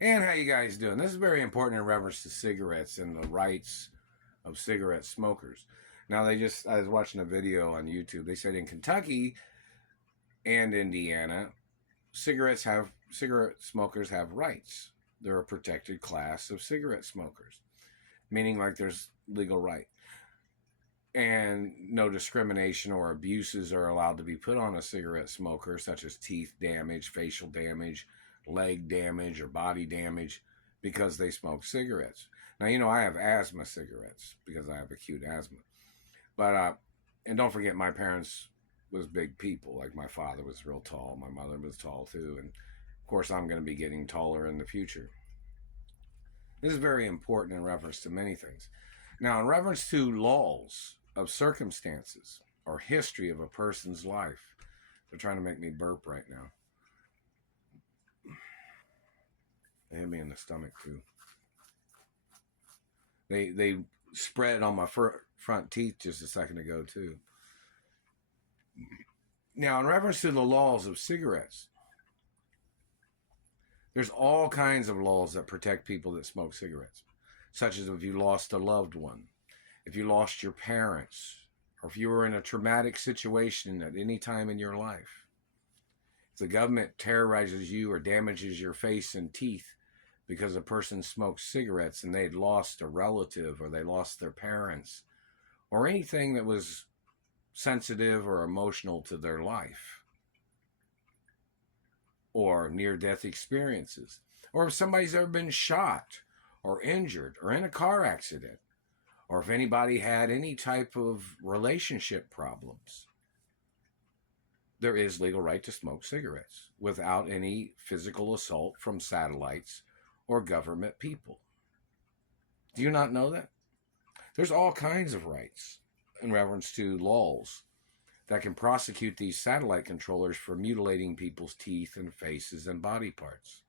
And how you guys doing? This is very important in reference to cigarettes and the rights of cigarette smokers. Now, I was watching a video on YouTube. They said in Kentucky and Indiana, cigarette smokers have rights. They're a protected class of cigarette smokers, meaning like there's legal right. And no discrimination or abuses are allowed to be put on a cigarette smoker, such as teeth damage, facial damage, leg damage, or body damage because they smoke cigarettes. Now, I have asthma cigarettes because I have acute asthma. But, and don't forget, my parents was big people. Like my father was real tall. My mother was tall too. And of course, I'm going to be getting taller in the future. This is very important in reference to many things. Now, in reference to laws of circumstances or history of a person's life, they're trying to make me burp right now. They hit me in the stomach too. They spread on my front teeth just a second ago too. Now, in reference to the laws of cigarettes, there's all kinds of laws that protect people that smoke cigarettes, such as if you lost a loved one, if you lost your parents, or if you were in a traumatic situation at any time in your life. If the government terrorizes you or damages your face and teeth because a person smoked cigarettes and they'd lost a relative or they lost their parents or anything that was sensitive or emotional to their life, or near-death experiences, or if somebody's ever been shot or injured or in a car accident, or if anybody had any type of relationship problems, there is legal right to smoke cigarettes without any physical assault from satellites or government people. Do you not know that? There's all kinds of rights in reference to laws that can prosecute these satellite controllers for mutilating people's teeth and faces and body parts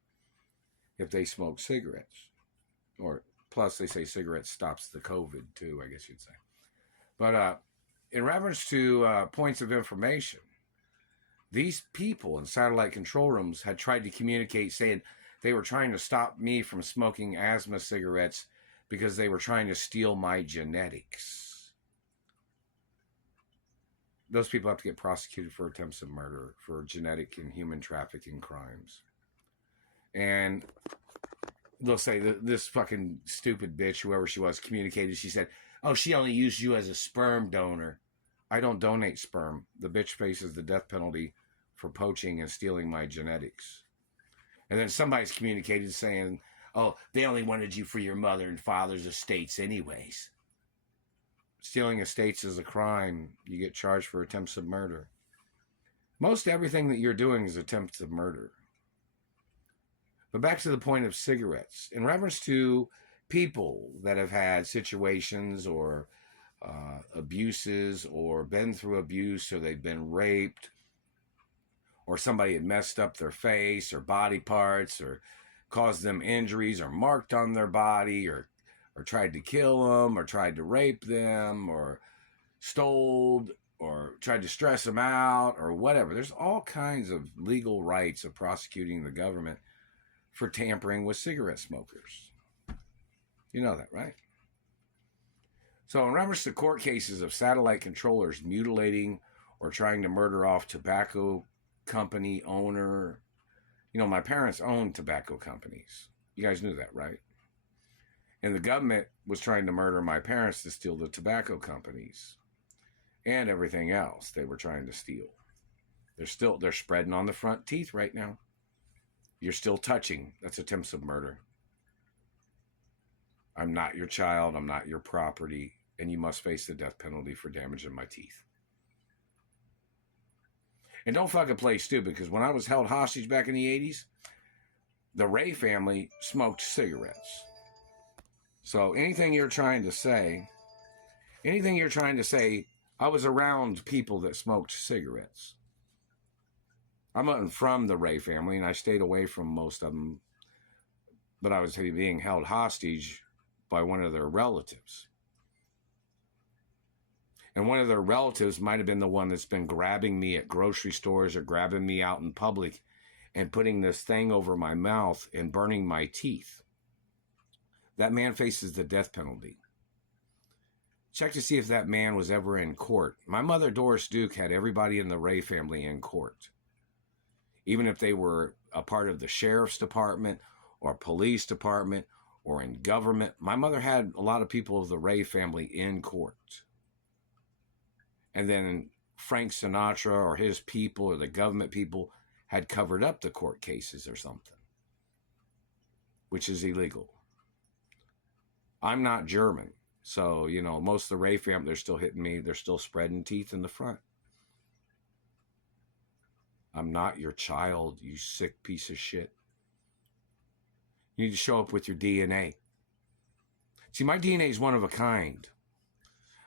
if they smoke cigarettes. Or plus they say cigarettes stops the COVID too, I guess you'd say. But in reference to points of information, these people in satellite control rooms had tried to communicate saying they were trying to stop me from smoking asthma cigarettes because they were trying to steal my genetics. Those people have to get prosecuted for attempts of murder, for genetic and human trafficking crimes. And they'll say that this fucking stupid bitch, whoever she was, communicated. She said, oh, she only used you as a sperm donor. I don't donate sperm. The bitch faces the death penalty for poaching and stealing my genetics. And then somebody's communicated saying, oh, they only wanted you for your mother and father's estates anyways. Stealing estates is a crime. You get charged for attempts of murder. Most everything that you're doing is attempts of murder. But back to the point of cigarettes. In reference to people that have had situations or abuses or been through abuse, or they've been raped, or somebody had messed up their face or body parts or caused them injuries or marked on their body or tried to kill them or tried to rape them or stole or tried to stress them out or whatever. There's all kinds of legal rights of prosecuting the government for tampering with cigarette smokers. You know that, right? So in reference to court cases of satellite controllers mutilating or trying to murder off tobacco company owner, my parents owned tobacco companies. You guys knew that, right? And the government was trying to murder my parents to steal the tobacco companies and everything else they were trying to steal. They're spreading on the front teeth right now. You're still touching. That's attempts of murder. I'm not your child. I'm not your property. And you must face the death penalty for damaging my teeth. And don't fucking play stupid, because when I was held hostage back in the 80s, the Ray family smoked cigarettes. So anything you're trying to say, I was around people that smoked cigarettes. I wasn't from the Ray family, and I stayed away from most of them, but I was being held hostage by one of their relatives. And one of their relatives might have been the one that's been grabbing me at grocery stores or grabbing me out in public and putting this thing over my mouth and burning my teeth. That man faces the death penalty. Check to see if that man was ever in court. My mother, Doris Duke, had everybody in the Ray family in court. Even if they were a part of the sheriff's department or police department or in government, my mother had a lot of people of the Ray family in court. And then Frank Sinatra or his people or the government people had covered up the court cases or something, which is illegal. I'm not German. So, you know, most of the Ray family, they're still hitting me. They're still spreading teeth in the front. I'm not your child, you sick piece of shit. You need to show up with your DNA. See, my DNA is one of a kind.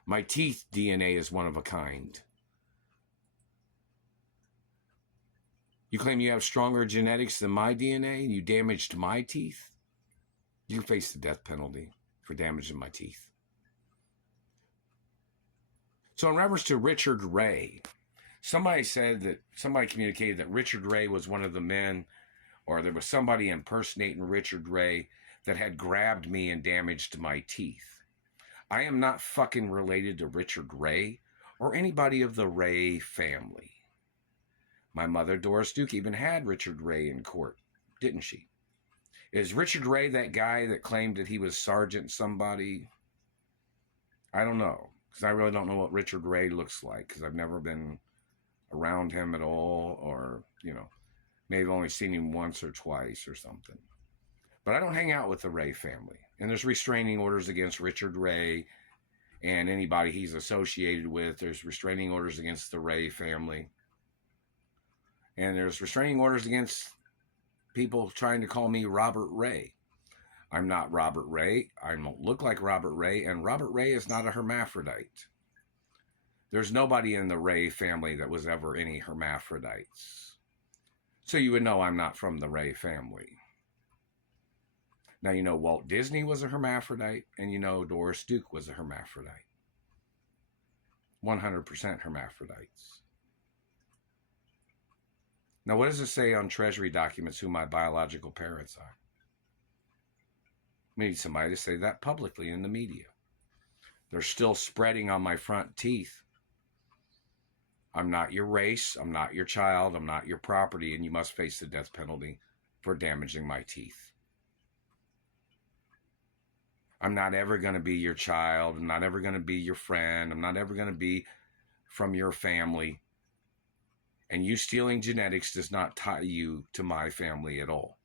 My teeth DNA is one of a kind. You claim you have stronger genetics than my DNA and you damaged my teeth? You face the death penalty for damaging my teeth. So in reference to Richard Ray, somebody communicated that Richard Ray was one of the men, or there was somebody impersonating Richard Ray that had grabbed me and damaged my teeth. I am not fucking related to Richard Ray or anybody of the Ray family. My mother, Doris Duke, even had Richard Ray in court, didn't she? Is Richard Ray that guy that claimed that he was Sergeant somebody? I don't know, because I really don't know what Richard Ray looks like, because I've never been around him at all, or, you know, maybe only seen him once or twice or something. But I don't hang out with the Ray family. And there's restraining orders against Richard Ray and anybody he's associated with. There's restraining orders against the Ray family. And there's restraining orders against people trying to call me Robert Ray. I'm not Robert Ray. I don't look like Robert Ray. And Robert Ray is not a hermaphrodite. There's nobody in the Ray family that was ever any hermaphrodites. So you would know I'm not from the Ray family. Now, you know Walt Disney was a hermaphrodite, and you know Doris Duke was a hermaphrodite. 100% hermaphrodites. Now, what does it say on Treasury documents who my biological parents are? We need somebody to say that publicly in the media. They're still spreading on my front teeth. I'm not your race, I'm not your child, I'm not your property, and you must face the death penalty for damaging my teeth. I'm not ever going to be your child. I'm not ever going to be your friend. I'm not ever going to be from your family. And you stealing genetics does not tie you to my family at all.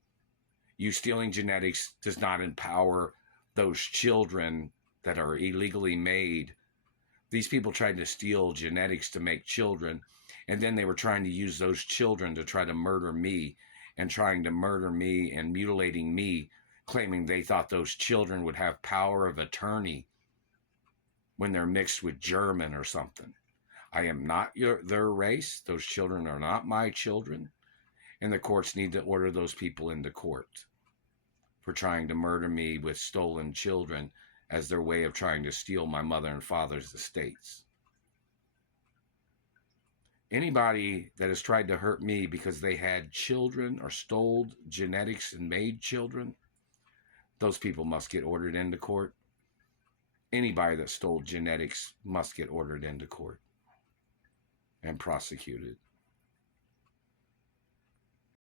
You stealing genetics does not empower those children that are illegally made. These people tried to steal genetics to make children, and then they were trying to use those children to try to murder me, and trying to murder me and mutilating me, claiming they thought those children would have power of attorney when they're mixed with German or something. I am not their race. Those children are not my children. And the courts need to order those people into court for trying to murder me with stolen children as their way of trying to steal my mother and father's estates. Anybody that has tried to hurt me because they had children or stole genetics and made children, those people must get ordered into court. Anybody that stole genetics must get ordered into court and prosecuted.